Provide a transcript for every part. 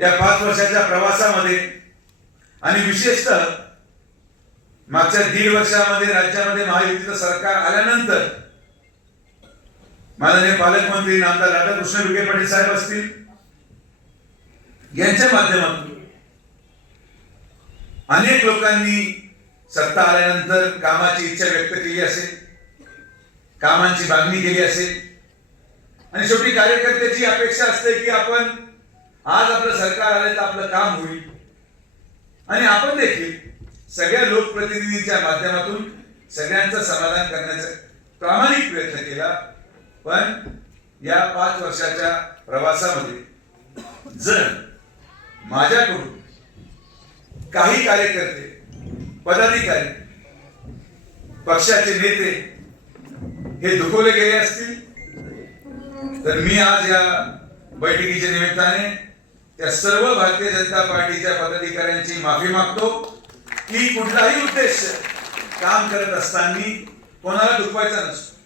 या पाच वर्षाच्या प्रवासामध्ये आणि विशेषतः मागच्या दीड वर्षामध्ये राज्यामध्ये महायुतीचं सरकार आल्यानंतर माननीय पालकमंत्री नामदार राधाकृष्ण विखे पाटील साहेब असतील यांच्या माध्यमातून अनेक लोकांनी सत्ता आल्यानंतर कामाची इच्छा व्यक्त केली असेल कामांची मागणी केली असेल. आणि शेवटी कार्यकर्त्याची अपेक्षा असते की आपण आज आपलं सरकार आलं तर आपलं काम होईल. आणि आपण देखील सगळ्या लोकप्रतिनिधींच्या माध्यमातून सगळ्यांचं समाधान करण्याचा प्रामाणिक प्रयत्न केला. पण या पाच वर्षाच्या प्रवासामध्ये जर माझ्याकडून काही कार्यकर्ते पदाधिकारी पक्षाचे नेते हे दुखवले गेले असतील तर मी आज या बैठकीच्या निमित्ताने त्या सर्व भारतीय जनता पार्टीच्या पदाधिकाऱ्यांची माफी मागतो. की कुठलाही उद्देश काम करत असताना कोणाला दुखवायचा नसतो.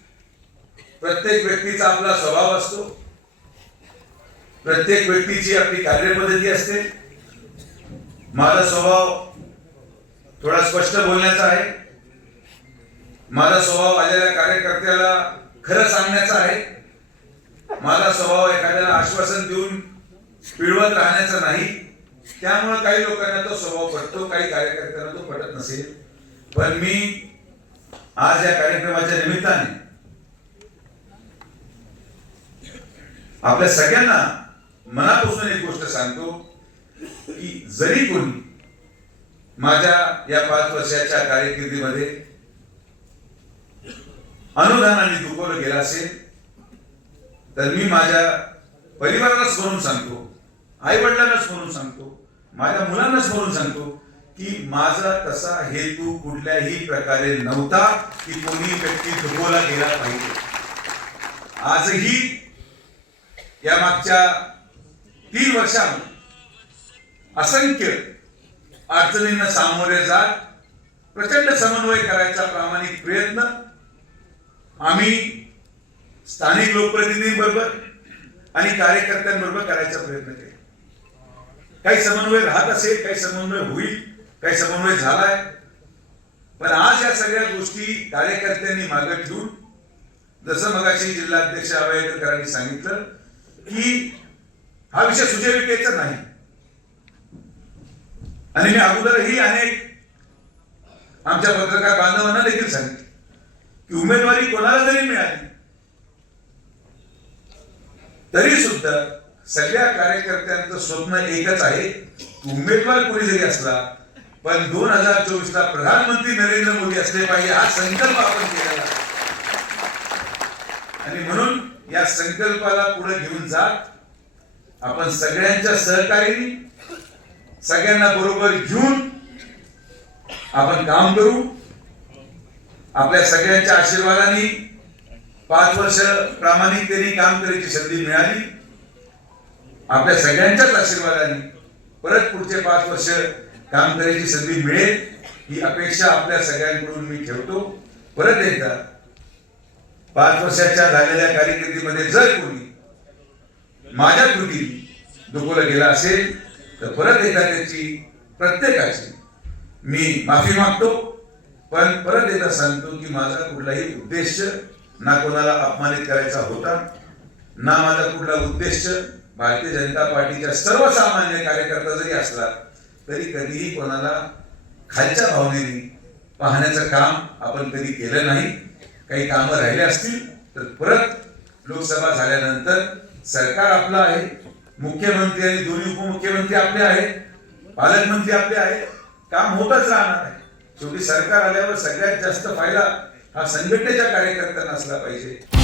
प्रत्येक व्यक्तीचा आपला स्वभाव असतो. प्रत्येक व्यक्तीची आपली कार्यपद्धती असते. माझा स्वभाव थोडा स्पष्ट बोलण्याचा आहे. माझा स्वभाव आलेल्या कार्यकर्त्याला खरं सांगण्याचा आहे. माझा स्वभाव एखाद्याला आश्वासन देऊन पिळवत राहण्याचा नाही. त्यामुळे काही लोकांना तो स्वभाव पटतो काही कार्यकर्त्यांना तो पटत नसेल. पण मी आज या कार्यक्रमाच्या निमित्ताने आपल्या सगळ्यांना मनापासून एक गोष्ट सांगतो की जरी कोणी माझ्या या पाच वर्षाच्या कारकिर्दीमध्ये अनुदानाने दुखवलं गेलं असेल तर मी माझ्या परिवारालाच स्मरून सांगतो आई वडिलांना म्हणून सांगतो माझ्या मुलांनाच म्हणून सांगतो की माझा तसा हेतू कुठल्याही प्रकारे नव्हता की कोणी व्यक्ती दुबोला गेला पाहिजे. आजही या मागच्या तीन वर्षामध्ये असंख्य अडचणींना सामोरे जात प्रचंड समन्वय करायचा प्रामाणिक प्रयत्न आम्ही स्थानिक लोकप्रतिनिधींबरोबर आणि कार्यकर्त्यांबरोबर करायचा प्रयत्न केला. काही समन्वय राहत असेल काही समन्वय होईल काही समन्वय झालाय. पण आज या सगळ्या गोष्टी कार्यकर्त्यांनी मागे ठेवून जसं मगाशी जिल्हाध्यक्ष अभयकरांनी सांगितलं की हा विषय सुजयविकेचा नाही. आणि मी अगोदरही अनेक आमच्या पत्रकार बांधवांना देखील सांगितलं की उमेदवारी कोणाला जरी मिळाली तरी सुद्धा सगळ्या कार्यकर्त्यांचं स्वप्न एकच आहे उमेदवार कोणी जरी असला पण दोन हजार चोवीस ला प्रधानमंत्री नरेंद्र मोदी असले पाहिजे हा संकल्प आपण केलेला आणि म्हणून या संकल्पाला पुढे घेऊन जात आपण सगळ्यांच्या सहकार्याने सगळ्यांना बरोबर घेऊन आपण काम करू. आपल्या सगळ्यांच्या आशीर्वादाने पाच वर्ष प्रामाणिकतेने काम करायची संधी मिळाली. आपल्या सगळ्यांच्याच आशीर्वादाने परत पुढचे पाच वर्ष काम करायची संधी मिळेल ही अपेक्षा आपल्या सगळ्यांकडून मी ठेवतो. परत एकदा पाच वर्षाच्या झालेल्या कार्यकिर्दीमध्ये जर कोणी माझ्या कृती दुखवलं गेलं असेल तर परत एकदा त्याची प्रत्येकाची मी माफी मागतो. पण परत एकदा सांगतो की माझा कुठलाही उद्देश ना कोणाला अपमानित करायचा होता ना माझा कुठला उद्देश भारतीय जनता पार्टीच्या सर्वसामान्य कार्यकर्ता जरी असला तरी कधीही कोणाला खालच्या भावनेने पाहण्याचं काम आपण कधी केलं नाही. काही कामं राहिले असतील तर परत लोकसभा झाल्यानंतर सरकार आपलं आहे. मुख्यमंत्री आणि दोन्ही उपमुख्यमंत्री आपले आहेत. पालकमंत्री आपले आहेत. काम होतच राहणार आहे. शेवटी सरकार आल्यावर सगळ्यात जास्त फायदा हा संघटनेच्या कार्यकर्त्यांना असला पाहिजे.